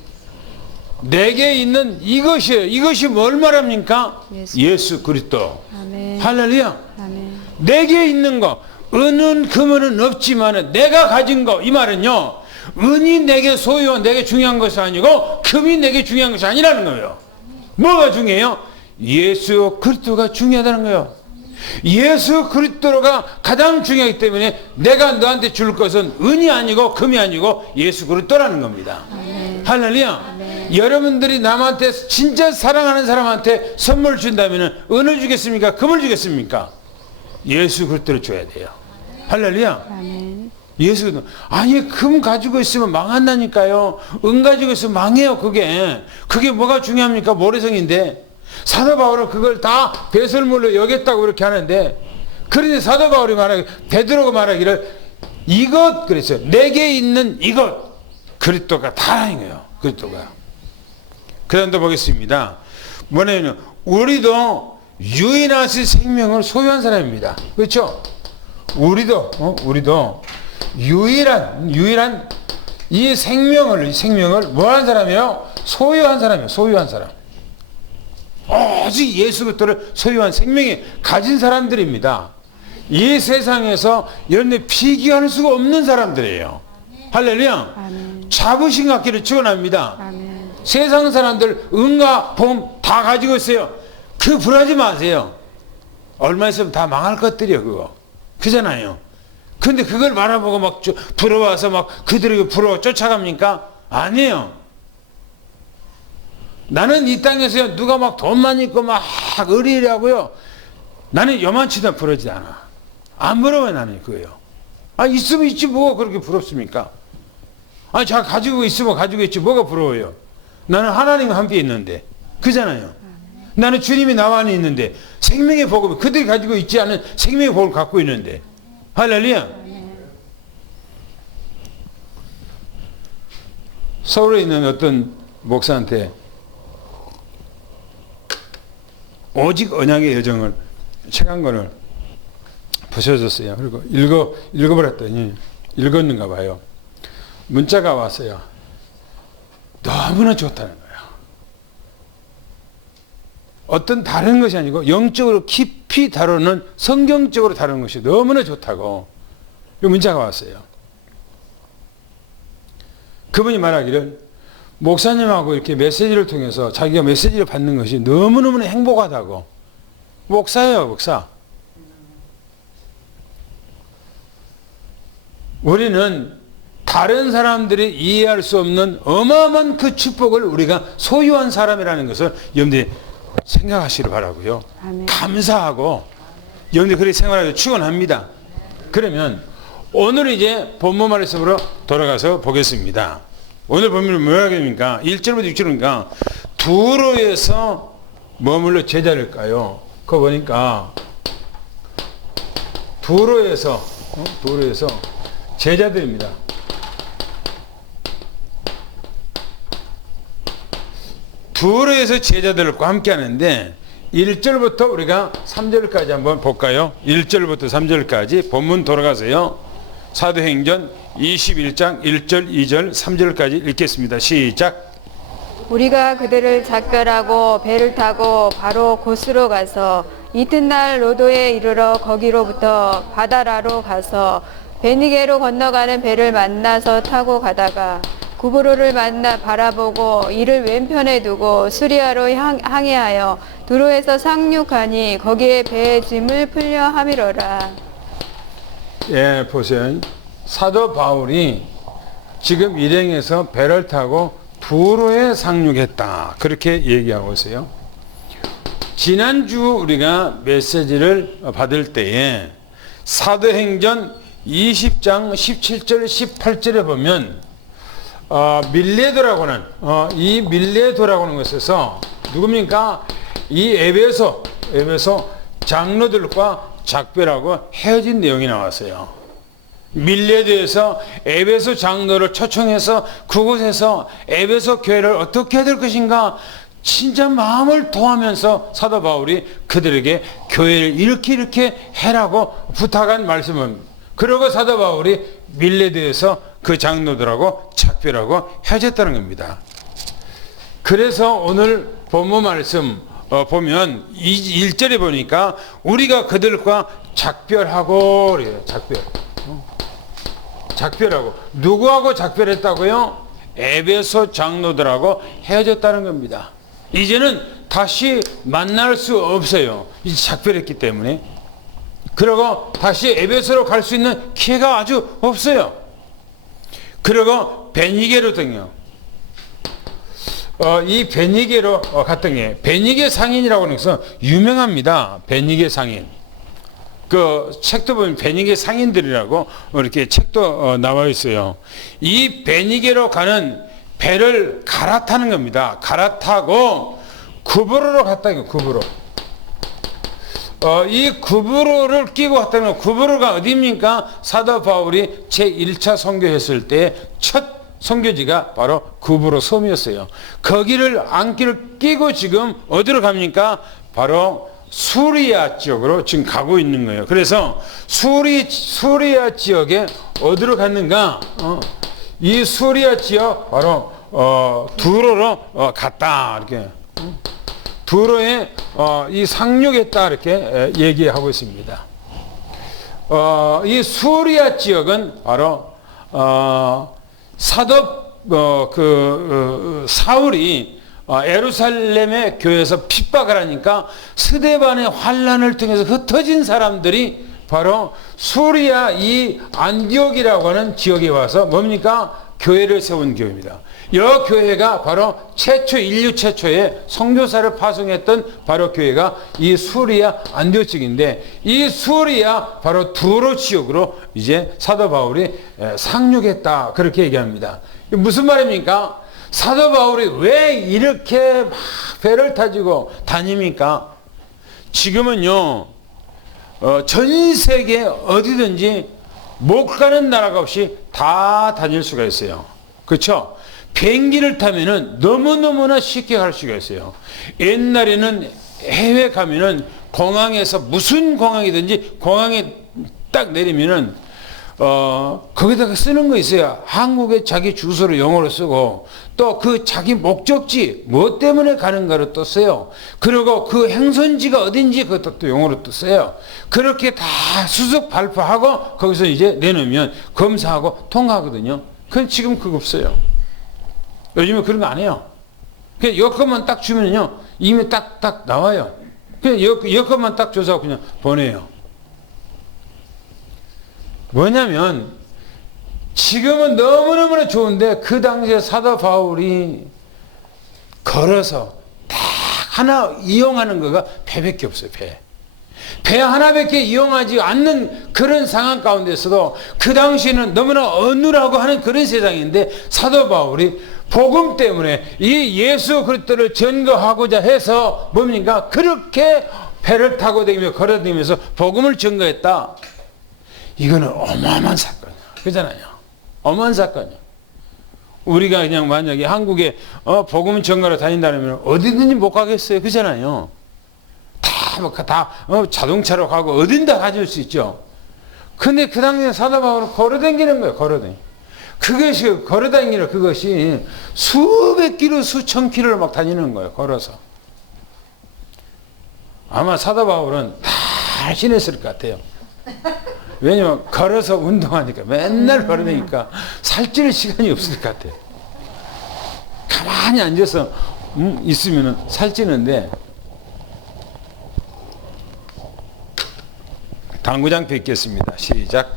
내게 있는 이것이에요. 이것이 뭘 말합니까? 예수 그리스도. 아멘. 할렐루야. 아멘. 내게 있는 거. 은은 금은 없지만 내가 가진 거. 이 말은요. 은이 내게 소유한 내게 중요한 것이 아니고 금이 내게 중요한 것이 아니라는 거예요. 뭐가 중요해요? 예수 그리스도가 중요하다는 거예요. 예수 그리스도가 가장 중요하기 때문에 내가 너한테 줄 것은 은이 아니고 금이 아니고 예수 그리스도라는 겁니다. 아멘. 할렐루야. 아멘. 여러분들이 남한테 진짜 사랑하는 사람한테 선물 준다면 은을 주겠습니까? 금을 주겠습니까? 예수 그리스도를 줘야 돼요. 할렐루야. 아멘. 예수 그리스도. 아니 금 가지고 있으면 망한다니까요. 은 가지고 있으면 망해요. 그게 뭐가 중요합니까? 모래성인데. 사도 바울은 그걸 다 배설물로 여겼다고 그렇게 하는데, 그런데 사도 바울이 베드로가 말하기를 이것 그랬어요. 내게 있는 이것 그리스도가 다라는 거예요. 그리스도가. 그다음 또 보겠습니다. 뭐냐면 우리도 유일하신 생명을 소유한 사람입니다. 그렇죠? 우리도 유일한 이 생명을 뭐한 사람이에요? 소유한 사람이에요. 소유한 사람. 오직 예수 그리스도를 소유한 생명이 가진 사람들입니다. 이 세상에서 여러분들 비교할 수가 없는 사람들이에요. 할렐루야. 아멘. 자부심 갖기를 축원합니다. 아멘. 세상 사람들 은과 봄 다 가지고 있어요. 그 불하지 마세요. 얼마 있으면 다 망할 것들이요. 그거 그잖아요. 근데 그걸 말아보고 막 부러워서 막 그들에게 부러워 쫓아갑니까? 아니에요. 나는 이 땅에서 누가 막 돈만 있고 막 의리라고요. 나는 요만치도 부러지지 않아. 안 부러워요. 나는 그거요. 있으면 있지 뭐가 그렇게 부럽습니까? 자 가지고 있으면 가지고 있지 뭐가 부러워요. 나는 하나님과 함께 있는데. 그잖아요. 나는 주님이 나와 안에 있는데 생명의 복음 그들이 가지고 있지 않은 생명의 복을 갖고 있는데. 할렐루야. 서울에 있는 어떤 목사한테 오직 언약의 여정을 책 한 권을 부셔줬어요. 그리고 읽어버렸더니 읽었는가 봐요. 문자가 왔어요. 너무나 좋다는 거예요. 어떤 다른 것이 아니고 영적으로 깊이 다루는 성경적으로 다루는 것이 너무나 좋다고 이 문자가 왔어요. 그분이 말하기를 목사님하고 이렇게 메시지를 통해서 자기가 메시지를 받는 것이 너무너무 행복하다고. 목사예요, 목사. 우리는 다른 사람들이 이해할 수 없는 어마어마한 그 축복을 우리가 소유한 사람이라는 것을 여러분들이 생각하시길 바라고요. 아멘. 감사하고 여러분들이 그렇게 생활하기를 축원합니다. 그러면 오늘 이제 본문 말씀으로 돌아가서 보겠습니다. 오늘 본문은 뭐라 그럽니까? 1절부터 6절이니까 두로에서 머물러 제자를까요? 그거 보니까 두로에서 제자들입니다. 두로에서 제자들과 함께 하는데 1절부터 우리가 3절까지 한번 볼까요? 1절부터 3절까지 본문 돌아가세요. 사도행전 21장 1절, 2절, 3절까지 읽겠습니다. 시작. 우리가 그들을 작별하고 배를 타고 바로 고스로 가서 이튿날 로도에 이르러 거기로부터 바다라로 가서 베니게로 건너가는 배를 만나서 타고 가다가 구브로를 만나 바라보고 이를 왼편에 두고 수리아로 항해하여 두로에서 상륙하니 거기에 배의 짐을 풀려 함이로라. 예, 보세요. 사도 바울이 지금 일행에서 배를 타고 두로에 상륙했다. 그렇게 얘기하고 있어요. 지난주 우리가 메시지를 받을 때에 사도행전 20장 17절 18절에 보면 밀레도라고 하는 것에서 누굽니까? 이 에베소 장로들과 작별하고 헤어진 내용이 나왔어요. 밀레도에서 에베소 장로를 초청해서 그곳에서 에베소 교회를 어떻게 해야 될 것인가 진짜 마음을 토하면서 사도 바울이 그들에게 교회를 이렇게 해라고 부탁한 말씀은, 그리고 사도 바울이 밀레도에서 그 장로들하고 작별하고 헤어졌다는 겁니다. 그래서 오늘 본문 말씀 보면 1절에 보니까 우리가 그들과 작별하고 그래요. 작별하고 누구하고 작별했다고요? 에베소 장로들하고 헤어졌다는 겁니다. 이제는 다시 만날 수 없어요. 이제 작별했기 때문에. 그리고 다시 에베소로 갈 수 있는 기회가 아주 없어요. 그리고 베니게로 등요. 이 베니게로 갔던 게 베니게 상인이라고 하는 것은 유명합니다. 베니게 상인. 그 책도 보면 베니게 상인들이라고 이렇게 책도 나와 있어요. 이 베니게로 가는 배를 갈아타는 겁니다. 갈아타고 구브로로 갔다는 거예요. 구브로. 이 구브로를 끼고 갔다는 거. 구브로가 어디입니까? 사도 바울이 제1차 선교했을 때 첫 선교지가 바로 구브로 섬이었어요. 거기를 안기를 끼고 지금 어디로 갑니까? 바로 수리아 지역으로 지금 가고 있는 거예요. 그래서 수리아 지역에 어디로 갔는가? 이 수리아 지역 바로 두로로 갔다. 이렇게 두로에 이 상륙했다 이렇게 얘기하고 있습니다. 이 수리아 지역은 바로 사도 사울이 예루살렘의 교회에서 핍박을 하니까 스데반의 환란을 통해서 흩어진 사람들이 바로 수리아 이 안디옥이라고 하는 지역에 와서 뭡니까? 교회를 세운 교회입니다. 이 교회가 바로 인류 최초의 선교사를 파송했던 바로 교회가 이 수리아 안디옥 지역인데, 이 수리아 바로 두로 지역으로 이제 사도 바울이 상륙했다 그렇게 얘기합니다. 무슨 말입니까? 사도 바울이 왜 이렇게 막 배를 타지고 다닙니까? 지금은요 전 세계 어디든지 못 가는 나라가 없이 다 다닐 수가 있어요. 그렇죠? 비행기를 타면은 너무너무나 쉽게 갈 수가 있어요. 옛날에는 해외 가면은 공항에서 무슨 공항이든지 공항에 딱 내리면은 거기다가 쓰는 거 있어요. 한국에 자기 주소를 영어로 쓰고 또 그 자기 목적지 뭐 때문에 가는가를 또 써요. 그리고 그 행선지가 어딘지 그것도 또 영어로 또 써요. 그렇게 다 수석 발표하고 거기서 이제 내놓으면 검사하고 통과하거든요. 그건 지금 그거 없어요. 요즘에 그런 거 안 해요. 그냥 여권만 딱 주면요 이미 딱 나와요. 그냥 여권만 딱 줘서 그냥 보내요. 뭐냐면 지금은 너무너무 좋은데 그 당시에 사도 바울이 걸어서 딱 하나 이용하는 거가 배밖에 없어요. 배 하나밖에 이용하지 않는 그런 상황 가운데서도 그 당시에는 너무나 어눌하고 하는 그런 세상인데 사도 바울이 복음 때문에 이 예수 그리스도를 전거하고자 해서 뭡니까? 그렇게 배를 타고 다니며 걸어 다니면서 복음을 전거했다. 이거는 어마어마한 사건이야. 그잖아요. 어마어마한 사건이야. 우리가 그냥 만약에 한국에 복음 전가로 다닌다면 어디든지 못 가겠어요. 그잖아요. 다 자동차로 가고 어딘다 가질 수 있죠. 근데 그 당시에 사도 바울은 걸어다니는 거예요. 그것이 걸어다니는 그것이 수백 킬로 수천 킬로를 막 다니는 거예요. 걸어서. 아마 사도 바울은 다 지냈을 것 같아요. 왜냐면 걸어서 운동하니까 맨날 걸으니까 살찔 시간이 없을 것 같아요. 가만히 앉아서 있으면 살찌는데 당구장 뵙겠습니다. 시작.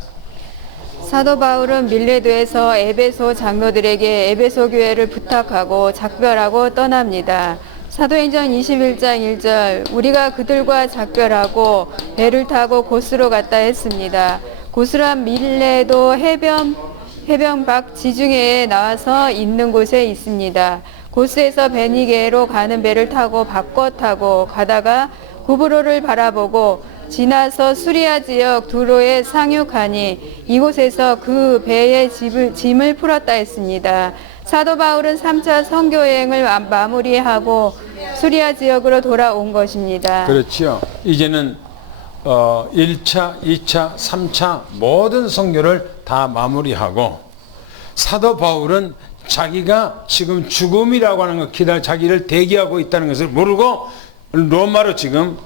사도 바울은 밀레도에서 에베소 장로들에게 에베소 교회를 부탁하고 작별하고 떠납니다. 사도행전 21장 1절 우리가 그들과 작별하고 배를 타고 고스로 갔다 했습니다. 고스란 밀레도 해변 밖 지중해에 나와서 있는 곳에 있습니다. 고스에서 베니게로 가는 배를 타고 바꿔 타고 가다가 구브로를 바라보고 지나서 수리아 지역 두로에 상륙하니 이곳에서 그 배의 짐을 풀었다 했습니다. 사도 바울은 3차 선교여행을 마무리하고 수리아 지역으로 돌아온 것입니다. 그렇죠. 이제는 1차, 2차, 3차 모든 선교를 다 마무리하고 사도 바울은 자기가 지금 죽음이라고 하는 것 자기를 대기하고 있다는 것을 모르고 로마로 지금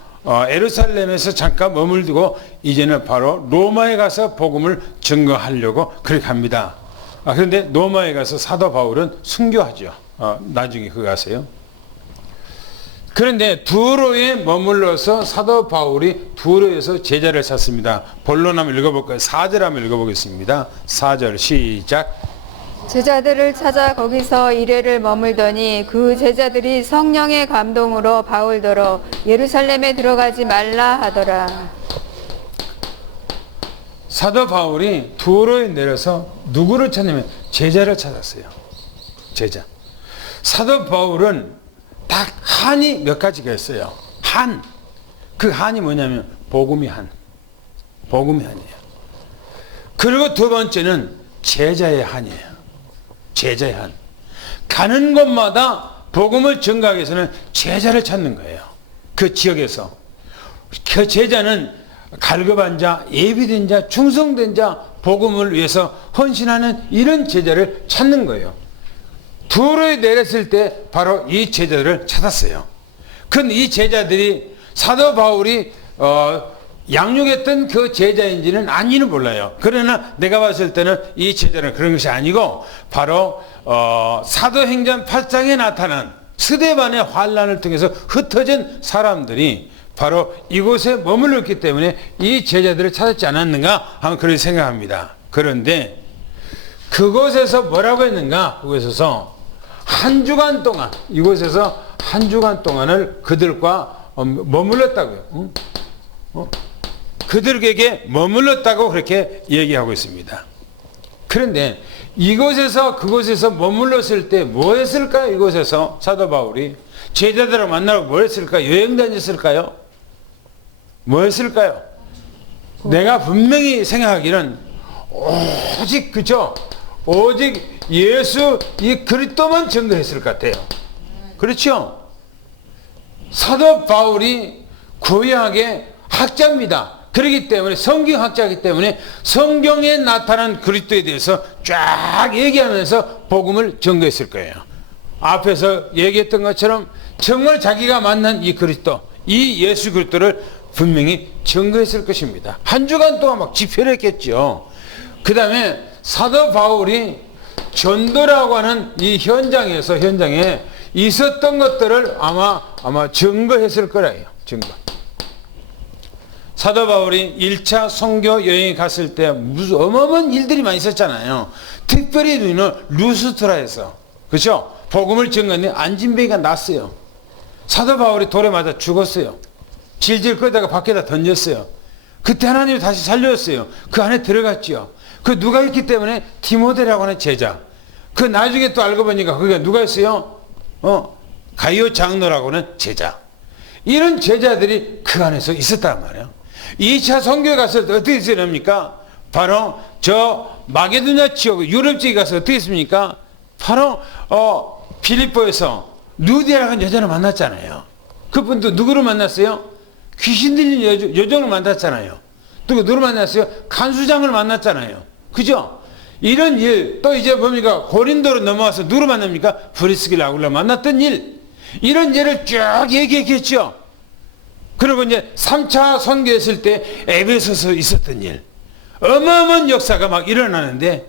예루살렘에서 잠깐 머물고 이제는 바로 로마에 가서 복음을 증거하려고 그렇게 합니다. 그런데 로마에 가서 사도 바울은 순교하죠. 나중에 그거 아세요? 그런데 두로에 머물러서 사도 바울이 두로에서 제자를 찾습니다. 본론 한번 읽어볼까요? 4절 한번 읽어보겠습니다. 4절 시작. 제자들을 찾아 거기서 이래를 머물더니 그 제자들이 성령의 감동으로 바울더러 예루살렘에 들어가지 말라 하더라. 사도 바울이 두로에 내려서 누구를 찾냐면 제자를 찾았어요. 제자. 사도 바울은 딱 한이 몇 가지가 있어요. 한. 그 한이 뭐냐면 복음의 한. 복음의 한이에요. 그리고 두 번째는 제자의 한이에요. 제자의 한. 가는 곳마다 복음을 전가하기 위해서는 제자를 찾는 거예요. 그 지역에서. 그 제자는 갈급한 자, 예비된 자, 충성된 자, 복음을 위해서 헌신하는 이런 제자를 찾는 거예요. 두로에 내렸을 때 바로 이 제자들을 찾았어요. 근데 이 제자들이 사도 바울이 양육했던 그 제자인지는 아니는 몰라요. 그러나 내가 봤을 때는 이 제자는 그런 것이 아니고 바로 사도행전 8장에 나타난 스데반의 환란을 통해서 흩어진 사람들이 바로 이곳에 머물렀기 때문에 이 제자들을 찾았지 않았는가 하면 그렇게 생각합니다. 그런데 그곳에서 뭐라고 했는가? 그곳에서 한 주간 동안 이곳에서 한 주간 동안을 그들과 머물렀다고요. 그들에게 머물렀다고 그렇게 얘기하고 있습니다. 그런데 이곳에서 그곳에서 머물렀을 때 뭐 했을까요? 이곳에서 사도 바울이 제자들을 만나고 뭐 했을까요? 여행 다녔을까요? 뭐 했을까요? 내가 분명히 생각하기는 오직 그죠? 오직 예수 이 그리스도만 증거했을 것 같아요. 그렇죠? 사도 바울이 구약의 학자입니다. 그렇기 때문에 성경학자이기 때문에 성경에 나타난 그리스도에 대해서 쫙 얘기하면서 복음을 전거했을 거예요. 앞에서 얘기했던 것처럼 정말 자기가 만난 이 그리스도, 이 예수 그리스도를 분명히 전거했을 것입니다. 한 주간 동안 막 집회를 했겠죠. 그 다음에 사도 바울이 전도라고 하는 이 현장에 있었던 것들을 아마 증거했을 거라요. 증거. 사도 바울이 1차 선교 여행에 갔을 때 무슨 어마어마한 일들이 많이 있었잖아요. 특별히 루스트라에서, 그렇죠? 복음을 전거했는데 안진뱅이가 났어요. 사도 바울이 돌에 맞아 죽었어요. 질질 끌다가 밖에다 던졌어요. 그때 하나님이 다시 살렸어요. 그 안에 들어갔지요. 그 누가 있기 때문에 디모데라고 하는 제자. 그 나중에 또 알고 보니까 거기가 누가 있어요? 가이오 장로라고 하는 제자. 이런 제자들이 그 안에서 있었단 말이에요. 2차 선교에 갔을 때 어떻게 했습니까? 바로 저 마게도냐 지역 유럽 지역에 가서 어떻게 했습니까? 바로 빌립보에서 누디아라는 하는 여자를 만났잖아요. 그분도 누구를 만났어요? 귀신 들린 여종을 만났잖아요. 또 누구를 만났어요? 간수장을 만났잖아요. 그죠? 이런 일, 또 이제 뭡니까? 고린도로 넘어와서 누구를 만납니까? 브리스길라 아굴라 만났던 일. 이런 일을 쭉 얘기했겠죠. 그리고 이제 3차 선교했을 때 에베소서 있었던 일. 어마어마한 역사가 막 일어나는데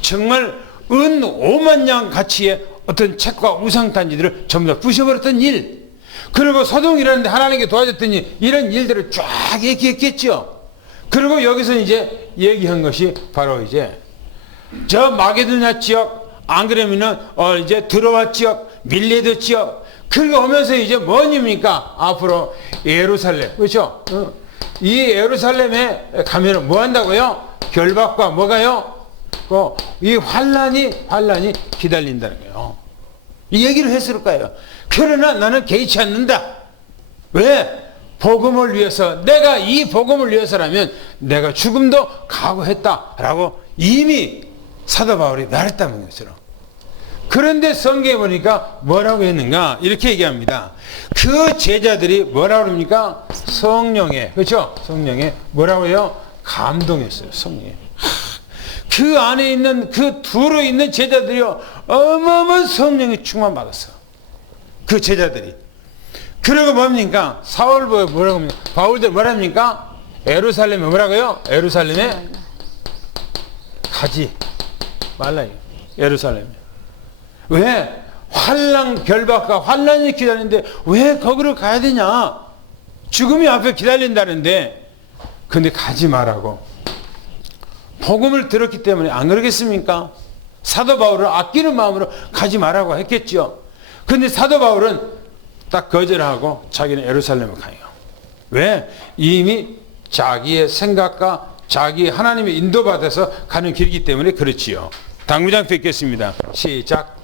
정말 은 5만 양 가치의 어떤 책과 우상단지들을 전부 다 부셔버렸던 일. 그리고 소동이라는데 하나님께 도와줬던 일. 이런 일들을 쫙 얘기했겠죠. 그리고 여기서 이제 얘기한 것이 바로 이제 저 마게도냐 지역, 안 그러면은 이제 드로아 지역, 밀레도 지역, 그거 오면서 이제 뭐입니까? 앞으로 예루살렘, 그렇죠? 이 예루살렘에 가면은 뭐 한다고요? 결박과 뭐가요? 이 환란이 기다린다는 거예요. 이 얘기를 했을 거예요. 그러나 나는 개의치 않는다. 왜? 복음을 위해서, 내가 이 복음을 위해서라면 내가 죽음도 각오했다라고 이미 사도 바울이 말했다는 것처럼. 그런데 성경에 보니까 뭐라고 했는가? 이렇게 얘기합니다. 그 제자들이 뭐라고 합니까? 성령에, 그렇죠? 성령에 뭐라고 해요? 감동했어요. 성령에. 그 안에 있는 그 둘에 있는 제자들이요, 어마어마한 성령에 충만받았어. 그 제자들이. 그리고 뭡니까? 뭐라고 합니까? 바울들 뭐랍니까? 예루살렘에 뭐라고요? 예루살렘에 가지 말라요. 예루살렘에. 왜? 환란 결박과 환란이 기다리는데 왜 거기로 가야 되냐? 죽음이 앞에 기다린다는데, 근데 가지 말라고. 복음을 들었기 때문에 안 그러겠습니까? 사도 바울을 아끼는 마음으로 가지 말라고 했겠죠. 근데 사도 바울은 딱 거절하고 자기는 예루살렘을 가요. 왜? 이미 자기의 생각과 자기 하나님의 인도받아서 가는 길이기 때문에 그렇지요. 당구장 뵙겠습니다. 시작.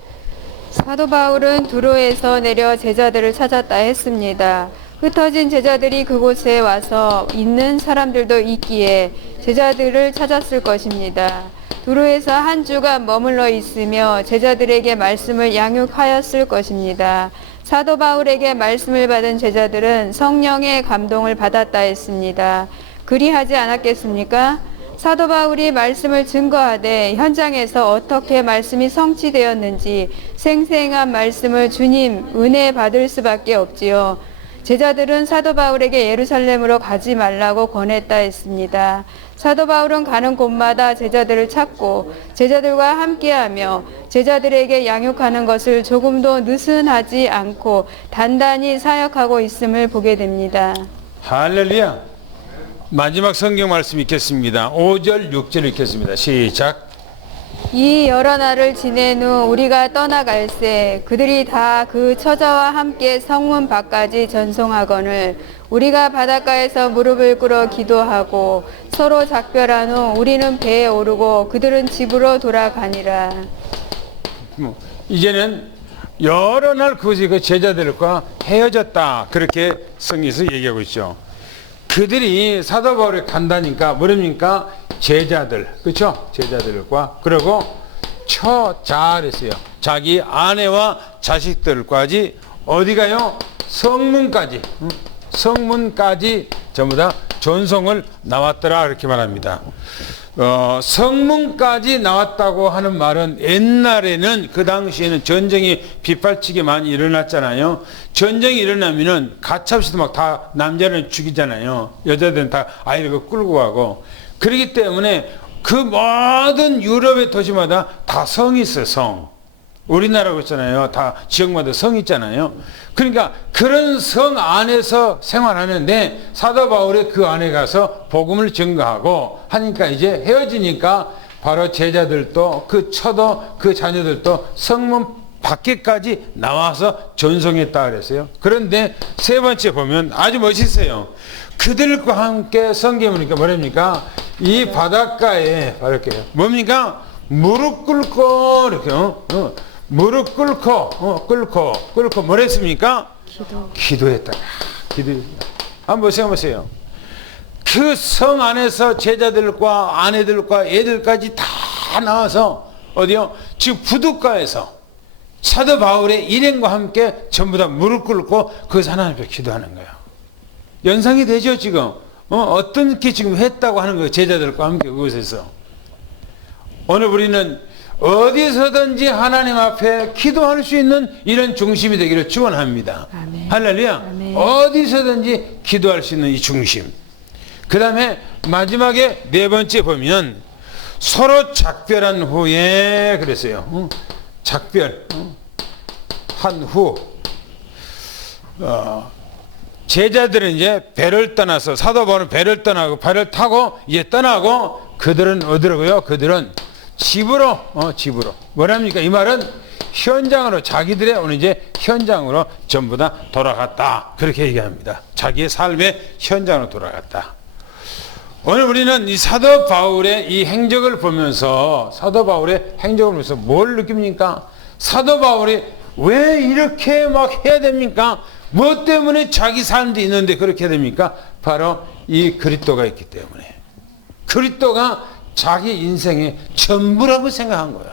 사도 바울은 두로에서 내려 제자들을 찾았다 했습니다. 흩어진 제자들이 그곳에 와서 있는 사람들도 있기에 제자들을 찾았을 것입니다. 두로에서 한 주간 머물러 있으며 제자들에게 말씀을 양육하였을 것입니다. 사도 바울에게 말씀을 받은 제자들은 성령의 감동을 받았다 했습니다. 그리하지 않았겠습니까? 사도 바울이 말씀을 증거하되 현장에서 어떻게 말씀이 성취되었는지 생생한 말씀을 주님 은혜 받을 수밖에 없지요. 제자들은 사도 바울에게 예루살렘으로 가지 말라고 권했다 했습니다. 사도 바울은 가는 곳마다 제자들을 찾고 제자들과 함께하며 제자들에게 양육하는 것을 조금도 느슨하지 않고 단단히 사역하고 있음을 보게 됩니다. 할렐루야. 마지막 성경 말씀 읽겠습니다. 5절 6절 읽겠습니다. 시작. 이 여러 날을 지낸 후 우리가 떠나갈새 그들이 다 그 처자와 함께 성문 밖까지 전송하거늘 우리가 바닷가에서 무릎을 꿇어 기도하고 서로 작별한 후 우리는 배에 오르고 그들은 집으로 돌아가니라. 이제는 여러 날 그 제자들과 헤어졌다, 그렇게 성경에서 얘기하고 있죠. 그들이 사도 바울에 간다니까 뭐랍니까? 제자들, 그렇죠? 제자들과, 그리고 처자랬어요. 자기 아내와 자식들까지 어디 가요? 성문까지 전부 다 전송을 나왔더라 이렇게 말합니다. 성문까지 나왔다고 하는 말은 옛날에는 그 당시에는 전쟁이 빗발치게 많이 일어났잖아요. 전쟁이 일어나면은 가차없이도 막 다 남자는 죽이잖아요. 여자들은 다 아이를 끌고 가고. 그렇기 때문에 그 모든 유럽의 도시마다 다 성이 있어요. 성. 우리나라고 있잖아요. 다 지역마다 성이 있잖아요. 그러니까 그런 성 안에서 생활하는데 사도 바울이 그 안에 가서 복음을 증거하고 하니까 이제 헤어지니까 바로 제자들도 그 처도 그 자녀들도 성문 밖에까지 나와서 전송했다 그랬어요. 그런데 세 번째 보면 아주 멋있어요. 그들과 함께 성경이니까 뭐랍니까? 이 바닷가에 이렇게 뭡니까? 무릎 꿇고 이렇게 무릎 꿇고 뭘 했습니까? 기도했다. 기도했다. 한번 생각해보세요. 그 성 안에서 제자들과 아내들과 애들까지 다 나와서 어디요? 지금 부둣가에서 사도 바울의 일행과 함께 전부 다 무릎 꿇고 그 하나님 앞에 기도하는 거예요. 연상이 되죠 지금? 어떤 게 지금 했다고 하는 거예요. 제자들과 함께 그곳에서. 오늘 우리는 어디서든지 하나님 앞에 기도할 수 있는 이런 중심이 되기를 축원합니다. 할렐루야. 아멘. 어디서든지 기도할 수 있는 이 중심. 그 다음에 마지막에 네 번째 보면 서로 작별한 후에 그랬어요. 작별 한 후 제자들은 이제 배를 떠나서 사도 바울은 배를 떠나고 배를 타고 이제 떠나고 그들은 어디로고요? 그들은 집으로 집으로 뭐랍니까? 이 말은 현장으로 자기들의 오늘 이제 현장으로 전부 다 돌아갔다 그렇게 얘기합니다. 자기의 삶의 현장으로 돌아갔다. 오늘 우리는 이 사도 바울의 이 행적을 보면서 뭘 느낍니까? 사도 바울이 왜 이렇게 막 해야 됩니까? 뭐 때문에 자기 삶도 있는데 그렇게 해야 됩니까? 바로 이 그리스도가 있기 때문에. 그리스도가 자기 인생의 전부라고 생각한 거예요.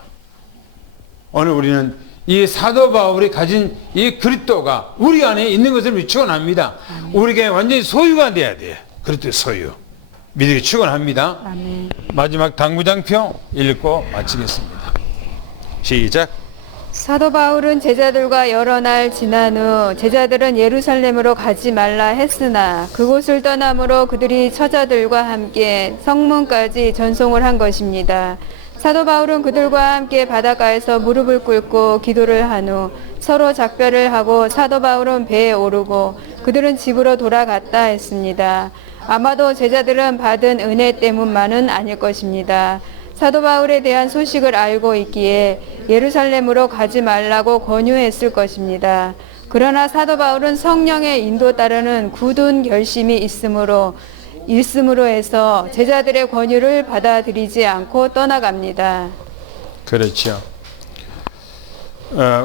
오늘 우리는 이 사도 바울이 가진 이 그리스도가 우리 안에 있는 것을 축원합니다. 우리에게 완전히 소유가 돼야 돼요. 그리스도의 소유. 믿음이 축원합니다. 아멘. 마지막 당구장표 읽고 마치겠습니다. 시작. 사도 바울은 제자들과 여러 날 지난 후 제자들은 예루살렘으로 가지 말라 했으나 그곳을 떠남으로 그들이 처자들과 함께 성문까지 전송을 한 것입니다. 사도 바울은 그들과 함께 바닷가에서 무릎을 꿇고 기도를 한 후 서로 작별을 하고 사도 바울은 배에 오르고 그들은 집으로 돌아갔다 했습니다. 아마도 제자들은 받은 은혜 때문만은 아닐 것입니다. 사도 바울에 대한 소식을 알고 있기에 예루살렘으로 가지 말라고 권유했을 것입니다. 그러나 사도 바울은 성령의 인도 따르는 굳은 결심이 있음으로 해서 제자들의 권유를 받아들이지 않고 떠나갑니다. 그렇죠.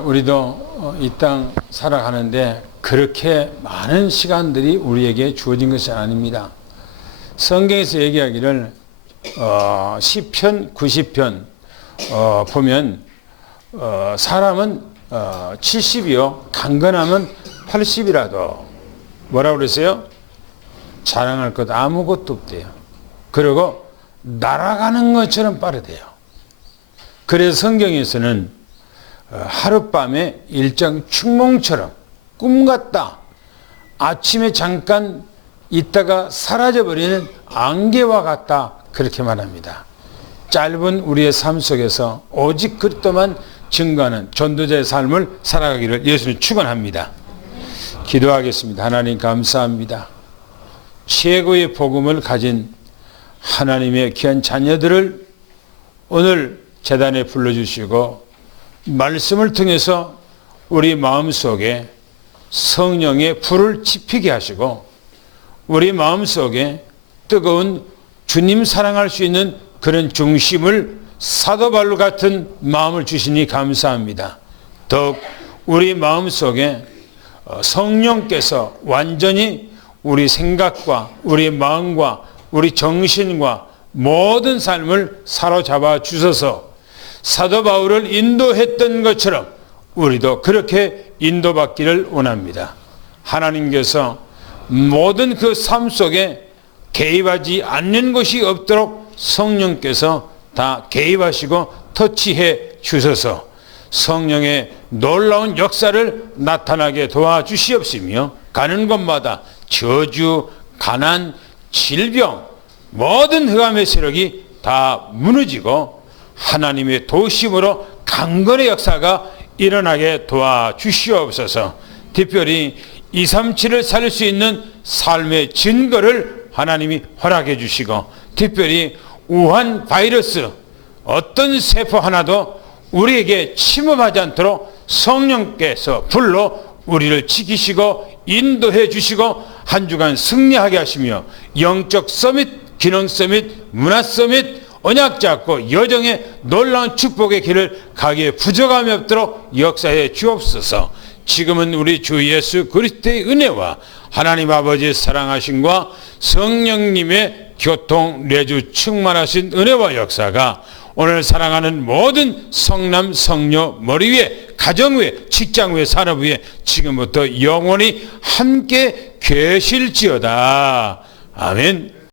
우리도 이 땅 살아가는데 그렇게 많은 시간들이 우리에게 주어진 것이 아닙니다. 성경에서 얘기하기를 시편 90편 보면 사람은 70이요 강건하면 80이라도 뭐라고 그랬어요? 자랑할 것 아무것도 없대요. 그리고 날아가는 것처럼 빠르대요. 그래서 성경에서는 하룻밤에 일정 축몽처럼 꿈 같다. 아침에 잠깐 있다가 사라져버리는 안개와 같다. 그렇게 말합니다. 짧은 우리의 삶 속에서 오직 그리스도만 증거하는 전도자의 삶을 살아가기를 예수님 축원합니다. 기도하겠습니다. 하나님 감사합니다. 최고의 복음을 가진 하나님의 귀한 자녀들을 오늘 제단에 불러주시고 말씀을 통해서 우리 마음속에 성령의 불을 지피게 하시고 우리 마음속에 뜨거운 주님 사랑할 수 있는 그런 중심을 사도 바울 같은 마음을 주시니 감사합니다. 더욱 우리 마음속에 성령께서 완전히 우리 생각과 우리 마음과 우리 정신과 모든 삶을 사로잡아 주셔서 사도 바울을 인도했던 것처럼 우리도 그렇게 인도받기를 원합니다. 하나님께서 모든 그 삶 속에 개입하지 않는 것이 없도록 성령께서 다 개입하시고 터치해 주셔서 성령의 놀라운 역사를 나타나게 도와주시옵시며 가는 곳마다 저주, 가난, 질병, 모든 흑암의 세력이 다 무너지고 하나님의 도우심으로 강건의 역사가 일어나게 도와주시옵소서. 특별히 237을 살릴 수 있는 삶의 증거를 하나님이 허락해 주시고 특별히 우한 바이러스 어떤 세포 하나도 우리에게 침범하지 않도록 성령께서 불러 우리를 지키시고 인도해 주시고 한 주간 승리하게 하시며 영적 서밋, 기능 서밋, 문화 서밋, 언약 잡고 여정의 놀라운 축복의 길을 가기에 부족함이 없도록 역사해 주옵소서. 지금은 우리 주 예수 그리스도의 은혜와 하나님 아버지의 사랑하심과 성령님의 교통 내주 충만하신 은혜와 역사가 오늘 사랑하는 모든 성남 성녀 머리 위에 가정 위에 직장 위에 산업 위에 지금부터 영원히 함께 계실지어다. 아멘.